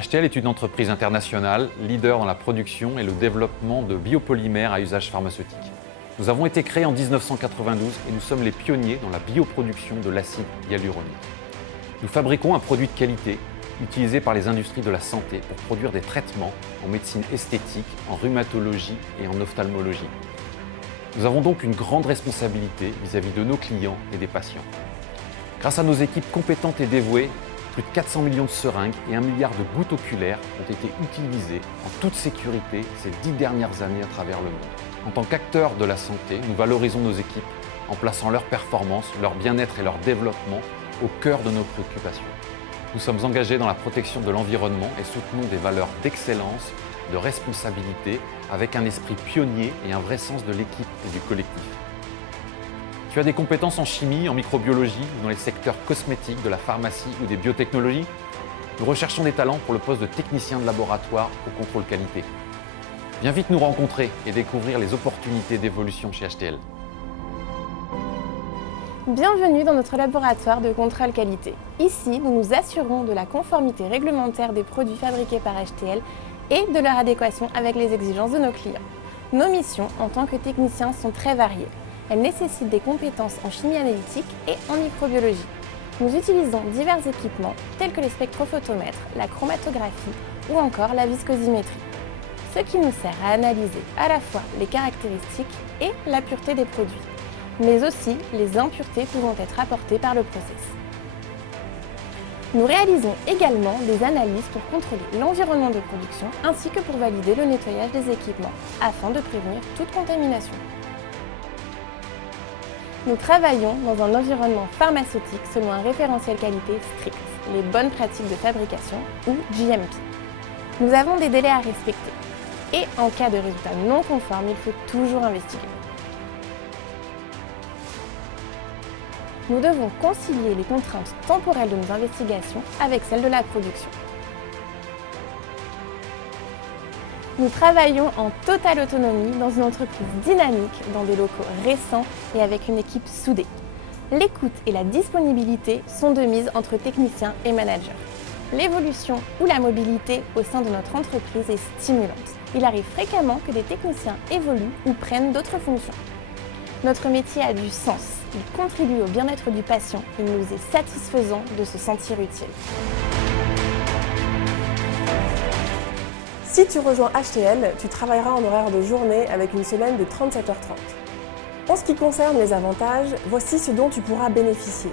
HTL est une entreprise internationale, leader dans la production et le développement de biopolymères à usage pharmaceutique. Nous avons été créés en 1992 et nous sommes les pionniers dans la bioproduction de l'acide hyaluronique. Nous fabriquons un produit de qualité utilisé par les industries de la santé pour produire des traitements en médecine esthétique, en rhumatologie et en ophtalmologie. Nous avons donc une grande responsabilité vis-à-vis de nos clients et des patients. Grâce à nos équipes compétentes et dévouées, plus de 400 millions de seringues et 1 milliard de gouttes oculaires ont été utilisées en toute sécurité ces 10 dernières années à travers le monde. En tant qu'acteurs de la santé, nous valorisons nos équipes en plaçant leur performance, leur bien-être et leur développement au cœur de nos préoccupations. Nous sommes engagés dans la protection de l'environnement et soutenons des valeurs d'excellence, de responsabilité, avec un esprit pionnier et un vrai sens de l'équipe et du collectif. Tu as des compétences en chimie, en microbiologie ou dans les secteurs cosmétiques, de la pharmacie ou des biotechnologies? Nous recherchons des talents pour le poste de technicien de laboratoire au contrôle qualité. Viens vite nous rencontrer et découvrir les opportunités d'évolution chez HTL. Bienvenue dans notre laboratoire de contrôle qualité. Ici, nous nous assurons de la conformité réglementaire des produits fabriqués par HTL et de leur adéquation avec les exigences de nos clients. Nos missions en tant que techniciens sont très variées. Elles nécessitent des compétences en chimie analytique et en microbiologie. Nous utilisons divers équipements tels que les spectrophotomètres, la chromatographie ou encore la viscosimétrie, ce qui nous sert à analyser à la fois les caractéristiques et la pureté des produits, mais aussi les impuretés pouvant être apportées par le process. Nous réalisons également des analyses pour contrôler l'environnement de production ainsi que pour valider le nettoyage des équipements afin de prévenir toute contamination. Nous travaillons dans un environnement pharmaceutique selon un référentiel qualité strict, les bonnes pratiques de fabrication ou GMP. Nous avons des délais à respecter et en cas de résultat non conforme, il faut toujours investiguer. Nous devons concilier les contraintes temporelles de nos investigations avec celles de la production. Nous travaillons en totale autonomie dans une entreprise dynamique, dans des locaux récents et avec une équipe soudée. L'écoute et la disponibilité sont de mise entre techniciens et managers. L'évolution ou la mobilité au sein de notre entreprise est stimulante. Il arrive fréquemment que des techniciens évoluent ou prennent d'autres fonctions. Notre métier a du sens, il contribue au bien-être du patient, il nous est satisfaisant de se sentir utile. Si tu rejoins HTL, tu travailleras en horaire de journée avec une semaine de 37h30. En ce qui concerne les avantages, voici ce dont tu pourras bénéficier.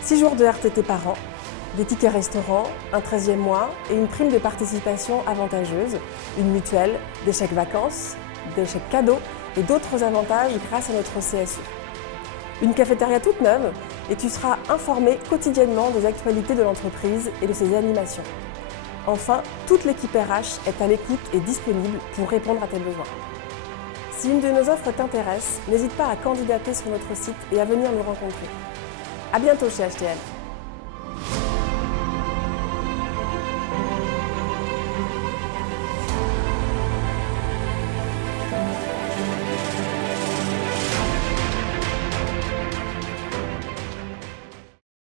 6 jours de RTT par an, des tickets restaurants, un 13e mois et une prime de participation avantageuse, une mutuelle, des chèques vacances, des chèques cadeaux et d'autres avantages grâce à notre CSE. Une cafétéria toute neuve et tu seras informé quotidiennement des actualités de l'entreprise et de ses animations. Enfin, toute l'équipe RH est à l'écoute et disponible pour répondre à tes besoins. Si une de nos offres t'intéresse, n'hésite pas à candidater sur notre site et à venir nous rencontrer. À bientôt chez HTL.